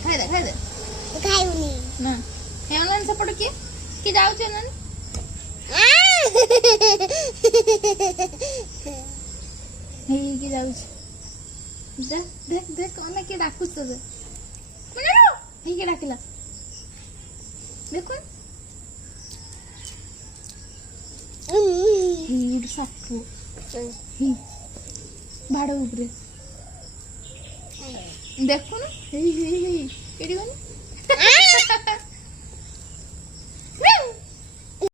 ଖାଇଦେ ଖାଇବୁନି ନା ହେଲାନି ସେପଟେ କିଏ ଯାଉଛି ନା ହେଇକି ଯାଉଛି ଦେଖ ଅନେକ କିଏ ଡାକୁଛି ତୋତେ ହେଇକି ଡାକିଲା ଦେଖୁନ ହେଇଠି ସାପ ବାଡ଼ ଉପରେ ଦେଖୁନ ହେଇ ଏଠି ଗନି